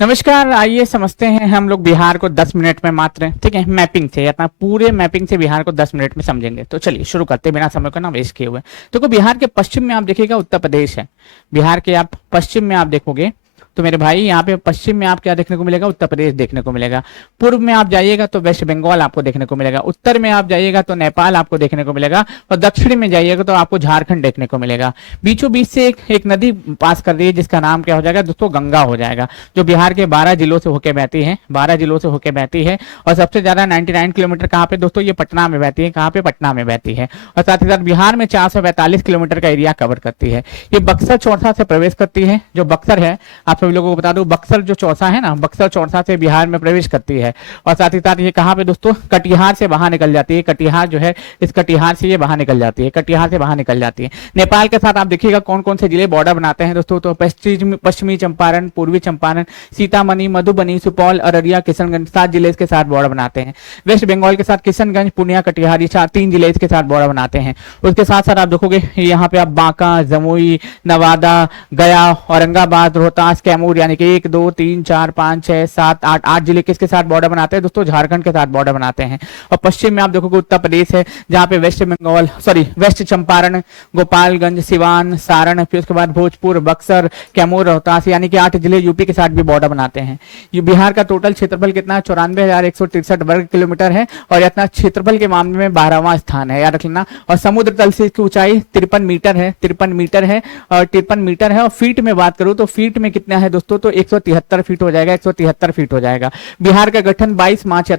नमस्कार, आइए समझते हैं हम लोग बिहार को 10 मिनट में मात्र। ठीक है, मैपिंग से अपना पूरे मैपिंग से बिहार को 10 मिनट में समझेंगे। तो चलिए शुरू करते हैं बिना समय को ना वेस्ट किए हुए। देखो, बिहार के पश्चिम में आप देखिएगा उत्तर प्रदेश है। बिहार के आप पश्चिम में आप देखोगे तो मेरे भाई यहाँ पे पश्चिम में आप क्या देखने को मिलेगा? उत्तर प्रदेश देखने को मिलेगा। पूर्व में आप जाइएगा तो वेस्ट बंगाल आपको देखने को मिलेगा। उत्तर में आप जाइएगा तो नेपाल आपको देखने को मिलेगा और दक्षिण में जाइएगा तो आपको झारखंड देखने को मिलेगा। बीचों बीच से एक नदी पास कर रही है जिसका नाम क्या हो जाएगा दोस्तों? गंगा हो जाएगा, जो बिहार के 12 जिलों से होकर बहती है। 12 जिलों से होकर बहती है और सबसे ज्यादा 99 किलोमीटर कहाँ पे दोस्तों? ये पटना में बहती है। कहाँ पे? पटना में बहती है। और साथ ही साथ बिहार में 445 किलोमीटर का एरिया कवर करती है। ये बक्सर चौसा से प्रवेश करती है। जो बक्सर है, आप सभी लोगों को बता दूं, बक्सर जो चौसा है ना, बक्सर चौसा से बिहार में प्रवेश करती है। और साथ ही साथ ये कहाँ पे दोस्तों? कटिहार से बाहर निकल जाती है। कटिहार जो है, इस कटिहार से ये बाहर निकल जाती है। कटिहार से बाहर निकल जाती है। नेपाल के साथ आप देखिएगा कौन कौन से जिले बॉर्डर बनाते हैं दोस्तों? तो पश्चिमी चंपारण, पूर्वी चंपारण, सीतामढ़ी, मधुबनी, सुपौल, अररिया, किशनगंज, 7 जिले इसके साथ बॉर्डर बनाते हैं। वेस्ट बंगाल के साथ किशनगंज, पूर्णिया, कटिहार, ये 3 जिले इसके साथ बॉर्डर बनाते हैं। उसके साथ साथ आप देखोगे यहाँ पे आप बांका, जमुई, नवादा, गया, औरंगाबाद, रोहतास, कैमूर, यानी कि 1 2 3 4 5 6 7 8 जिले किसके साथ बॉर्डर बनाते हैं दोस्तों? झारखंड के साथ बॉर्डर बनाते हैं। और पश्चिम में आप देखोगे उत्तर प्रदेश है, जहां पे वेस्ट चंपारण, गोपालगंज, सिवान, सारण, फिर उसके बाद भोजपुर, बक्सर, कैमूर, रोहतास, यानी कि 8 जिले यूपी के साथ भी बॉर्डर बनाते हैं। ये बिहार का टोटल क्षेत्रफल कितना है? 94,163 वर्ग किलोमीटर है और इतना क्षेत्रफल के मामले में 12वां स्थान है, याद रख लेना। और समुद्र तल से इसकी ऊंचाई 53 मीटर है। 53 मीटर है और 53 मीटर है। और फीट में बात करूं तो फीट में कितना है दोस्तों? तो 173 फीट हो जाएगा। 173 फीट हो जाएगा। बिहार का गठन 22 मार्च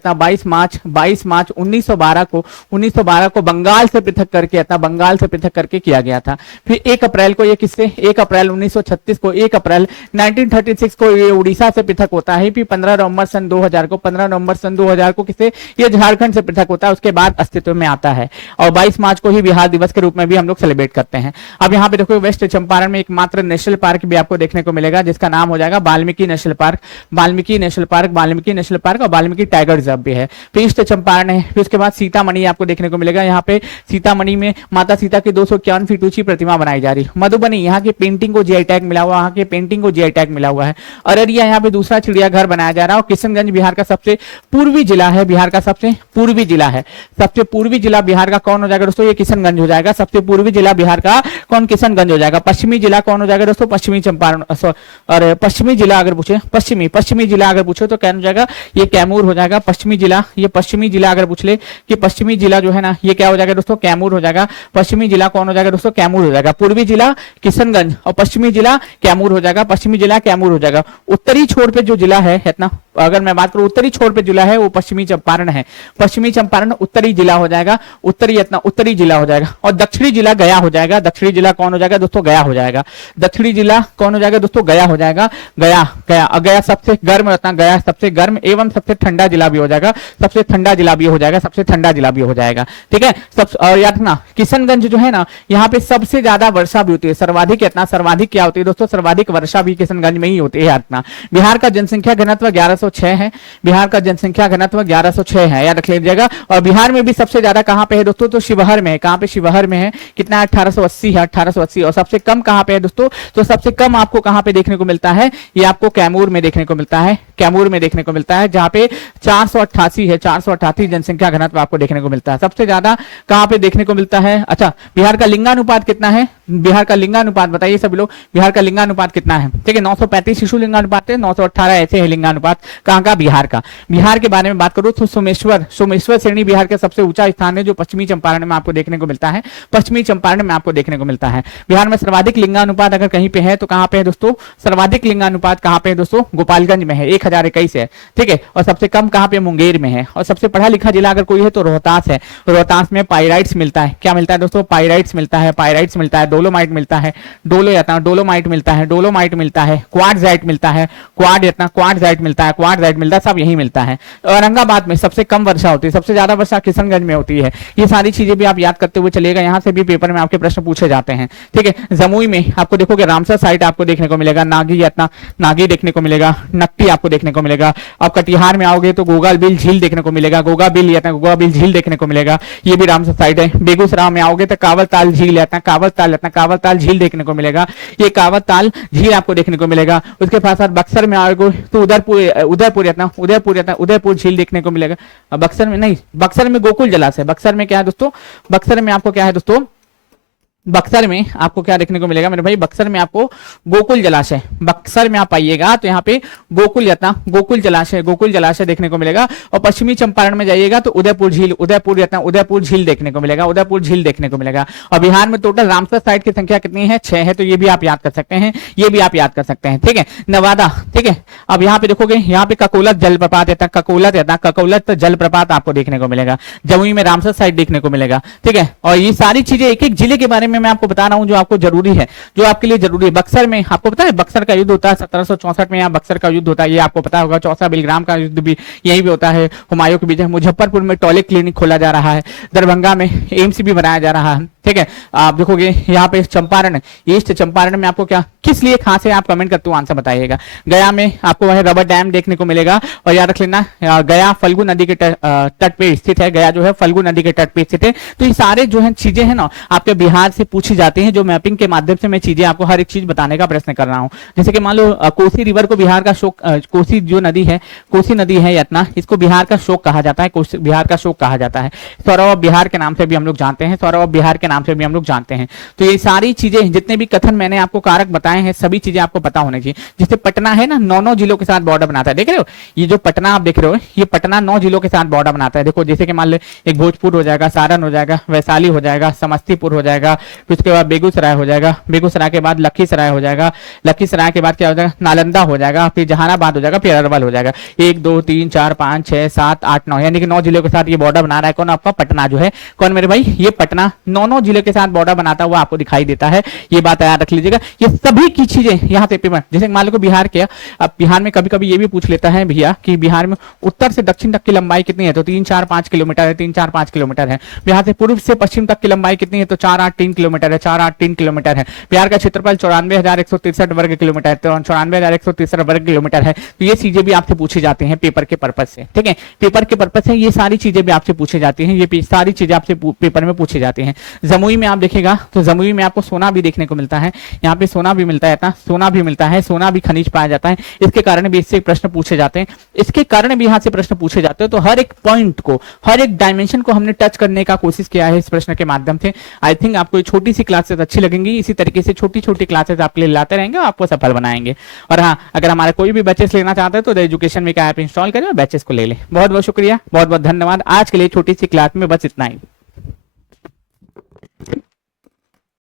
1912 को बंगाल से पृथक करके किया गया था। फिर 1 अप्रैल को ये किससे? 1 अप्रैल 1936 को, 1 अप्रैल 1936 को ये उड़ीसा से पृथक होता है। फिर 15 नवंबर सन 2000 को किससे? ये झारखंड से पृथक होता है। उसके बाद अस्तित्व में आता है और 22 मार्च को ही बिहार दिवस के रूप में भी हम लोग सेलिब्रेट करते हैं। अब यहाँ पे देखो, वेस्ट चंपारण में एकमात्र नेशनल पार्क भी आपको देखने को मिलेगा जिसका नाम हो जाएगा वाल्मीकि नेशनल पार्क और वाल्मीकि टाइगर रिजर्व भी है। फिर ईस्ट चंपारण है। फिर उसके बाद सीतामढ़ी आपको देखने को मिलेगा। यहाँ पे सीतामढ़ी में माता सीता की 251 फीट ऊंची प्रतिमा बनाई जा रही है। मधुबनी, यहाँ की पेंटिंग को जीआई टैग मिला हुआ है। अररिया, यहाँ पे दूसरा चिड़ियाघर बनाया जा रहा है। और किशनगंज बिहार का सबसे पूर्वी जिला है। सबसे पूर्वी जिला बिहार का कौन हो जाएगा दोस्तों? ये किशनगंज हो जाएगा। सबसे पूर्वी जिला बिहार का कौन? किशनगंज हो जाएगा। पश्चिमी जिला कौन हो जाएगा दोस्तों? पश्चिमी चंपारण। और पश्चिमी जिला अगर पूछे तो क्या हो जाएगा? ये कैमूर हो जाएगा। पश्चिमी जिला अगर पूछ ले कि पश्चिमी जिला जो है ना, ये क्या हो जाएगा दोस्तों? कैमूर हो जाएगा। पश्चिमी जिला कौन हो जाएगा दोस्तों? कैमूर हो जाएगा। पूर्वी जिला किशनगंज और पश्चिमी जिला कैमूर हो जाएगा। उत्तरी छोर पे जो जिला है इतना, अगर मैं बात करूं उत्तरी छोर पे जिला है वो पश्चिमी चंपारण है। पश्चिमी चंपारण उत्तरी जिला हो जाएगा। उत्तरी जिला हो जाएगा। और दक्षिणी जिला गया हो जाएगा। दक्षिणी जिला कौन हो जाएगा दोस्तों? गया हो जाएगा। दक्षिणी जिला कौन हो जाएगा दोस्तों? गया हो जाएगा। गया सबसे गर्म रहता है। गया सबसे गर्म एवं सबसे ठंडा जिला भी हो जाएगा। सबसे ठंडा जिला भी हो जाएगा। ठीक है। और याद रखना, किशनगंज जो है ना, यहाँ पे सबसे ज्यादा वर्षा भी होती है। सर्वाधिक क्या होती है दोस्तों? सर्वाधिक वर्षा भी किशनगंज में ही होती है। याद रखना, बिहार का जनसंख्या घनत्व 1106 है। याद रख लीजिएगा। और बिहार में भी सबसे ज्यादा कहां पे है दोस्तों? तो शिवहर में है। कहां पे? शिवहर में है। कितना? 1880 है। 1880। और सबसे कम कहां पे है दोस्तों? तो सबसे कम आपको कहां पे देखने को मिलता है? ये आपको कैमूर में देखने को मिलता है। जहां पे 488 है। 488 जनसंख्या घनत्व आपको देखने को मिलता है। सबसे ज्यादा कहां पे देखने को मिलता है? अच्छा, बिहार का लिंगानुपात कितना है? बिहार का लिंगानुपात बताइए सभी लोग। बिहार का लिंगानुपात कितना है? ठीक है, 935 शिशु लिंगानुपात है। 918 ऐसे है लिंगानुपात। कहां का? बिहार का। बिहार के बारे में बात करूं तो सोमेश्वर श्रेणी बिहार का सबसे ऊंचा स्थान है जो पश्चिमी चंपारण में आपको देखने को मिलता है। बिहार में सर्वाधिक लिंगानुपात अगर कहीं पे है तो कहां पे है दोस्तों? सर्वाधिक लिंगानुपात कहां पे है दोस्तों? गोपालगंज में है। 1021 है। ठीक है। और सबसे कम कहां पे? मुंगेर में है। और सबसे पढ़ा लिखा जिला अगर कोई है तो रोहतास है। रोहतास में पाइराइट्स मिलता है। क्या मिलता है दोस्तों? पाइराइट्स मिलता है। डोलोमाइट मिलता है। डोलोमाइट मिलता है। क्वार्टजाइट मिलता है। सब यही मिलता है। औरंगाबाद में सबसे कम वर्षा होती है। सबसे ज्यादा वर्षा किशनगंज में होती है। ये सारी चीजें भी आप याद करते हुए चलिएगा। यहाँ से भी पेपर में आपके प्रश्न पूछे जाते हैं। ठीक है। जमुई में आपको देखोगे रामसर साइट आपको देखने को मिलेगा। नागी या इतना नागी देखने को मिलेगा, नकटी आपको देखने को मिलेगा। अब कटिहार में आओगे तो गोगा बिल झील देखने को मिलेगा, गोगा बिल या गोगा बिल झील देखने को मिलेगा, ये भी रामसर साइड है। बेगूसराय में आओगे तो कावल ताल झील या कावल ताल झील देखने को मिलेगा, ये कावल ताल झील आपको देखने को मिलेगा। उसके साथ बक्सर में आओगे तो उदयपुर झील देखने को मिलेगा। बक्सर में नहीं, बक्सर में गोकुल जलाशय, बक्सर में क्या है दोस्तों, बक्सर में आपको क्या है दोस्तों, बक्सर में आपको क्या देखने को मिलेगा मेरे भाई, बक्सर में आपको गोकुल जलाशय, बक्सर में आप आइएगा तो यहाँ पे गोकुल जलाशय देखने को मिलेगा। और पश्चिमी चंपारण में जाइएगा तो उदयपुर झील देखने को मिलेगा, उदयपुर झील देखने को मिलेगा। और बिहार में टोटल रामसर साइट की संख्या कितनी है, 6 है, तो ये भी आप याद कर सकते हैं, ये भी आप याद कर सकते हैं, ठीक है। नवादा, ठीक है। अब यहाँ पे देखोगे, यहाँ पे ककोलत जलप्रपात ककोलत जलप्रपात आपको देखने को मिलेगा। जमुई में रामसर साइट देखने को मिलेगा, ठीक है। और ये सारी चीजें एक एक जिले के बारे में मैं आपको बता रहा हूं जो आपको जरूरी है, जो आपके लिए जरूरी है। बक्सर में आपको पता है बक्सर का युद्ध होता है 1764 में, यहाँ बक्सर का युद्ध होता है, ये आपको पता होगा। चौसा बिलग्राम का युद्ध भी यहीं पे होता है, हुमायूं के बीच। मुजफ्फरपुर में टॉयलेट क्लिनिक खोला जा रहा है, दरभंगा में एम्स भी बनाया जा रहा है, ठीक है। आप देखोगे यहाँ पे चंपारण, ईस्ट चंपारण में आपको क्या, किस लिए खास है, आप कमेंट करते हो आंसर बताइएगा। गया में आपको वह रबर डैम देखने को मिलेगा। और याद रख लेना, गया फल्गु नदी के तट पे स्थित है, गया जो है फल्गु नदी के तट पे स्थित है। तो ये सारे जो है चीजें हैं ना आपके बिहार से पूछी जाती हैं, जो मैपिंग के माध्यम से मैं चीजें आपको हर एक चीज बताने का प्रयत्न कर रहा हूं। जैसे कि मान लो कोसी रिवर को बिहार का शोक, कोसी जो नदी है, कोसी नदी है यतना, इसको बिहार का शोक कहा जाता है, बिहार का शोक कहा जाता है। सौरव ऑफ बिहार के नाम से भी हम लोग जानते हैं, सौरव ऑफ बिहार के नाम से भी हम लोग जानते हैं। तो ये सारी चीजें, जितने भी कथन मैंने आपको कारक बताए हैं, सभी चीजें आपको पता होनी चाहिए। जैसे पटना है ना, 9 जिलों के साथ बॉर्डर बनाता है, देख रहे हो, ये जो पटना आप देख रहे हो, ये पटना 9 जिलों के साथ बॉर्डर बनाता है। देखो जैसे कि मान लो एक भोजपुर हो जाएगा, सारण हो जाएगा, वैशाली हो जाएगा, समस्तीपुर हो जाएगा, फिर उसके बाद बेगूसराय हो जाएगा, बेगूसराय के बाद लखीसराय हो जाएगा, लखीसराय के बाद क्या हो जाएगा, नालंदा हो जाएगा, फिर जहानाबाद हो जाएगा, फिर अरवल हो जाएगा। 1 2 3 4 5 6 7 8 9, यानी कि 9 जिलों के साथ ये बॉर्डर बना रहा है। कौन? आपका पटना जो है। कौन मेरे भाई? ये पटना 9 जिले के साथ बॉर्डर बनाता हुआ आपको दिखाई देता है। ये बात याद रख लीजिएगा। ये सभी की चीजें यहाँ से पेपर, जैसे मान लो बिहार के, अब बिहार में कभी कभी ये भी पूछ लेता है भैया कि बिहार में उत्तर से दक्षिण तक की लंबाई कितनी है, तो 3 4 5 किलोमीटर है, 3 4 5 किलोमीटर है। बिहार से पूर्व से पश्चिम तक की लंबाई कितनी है, तो 4 8 3 किलोमीटर है, 4 8 3 किलोमीटर है। बिहार का क्षेत्रफल 94,163 वर्ग किलोमीटर है, तो 94,163 वर्ग किलोमीटर है। तो ये चीजें भी आपसे पूछी जाती हैं पेपर के पर्पज से, ठीक है। पेपर के पर्पज से ये सारी चीजें भी आपसे पूछी जाती हैं, ये सारी चीजें आपसे पेपर में पूछी जाती हैं। जमुई में आप देखेगा तो जमुई में आपको सोना भी देखने को मिलता है, यहाँ पे सोना भी मिलता है, सोना भी मिलता है, सोना भी खनिज पाया जाता है। इसके कारण भी इससे प्रश्न पूछे जाते हैं, इसके कारण भी यहाँ से प्रश्न पूछे जाते हैं। तो हर एक पॉइंट को, हर एक डायमेंशन को हमने टच करने का कोशिश किया है इस प्रश्न के माध्यम से। आई थिंक आपको छोटी सी क्लासेस अच्छी लगेंगी, इसी तरीके से छोटी छोटी क्लासेस आपके लिए लाते रहेंगे, आपको सफल बनाएंगे। और हाँ, अगर हमारा कोई भी बैचेस लेना चाहते हैं तो the education week app install करें और बैचेस को ले लें। बहुत बहुत शुक्रिया, बहुत बहुत धन्यवाद। आज के लिए छोटी सी क्लास में बस इतना ही।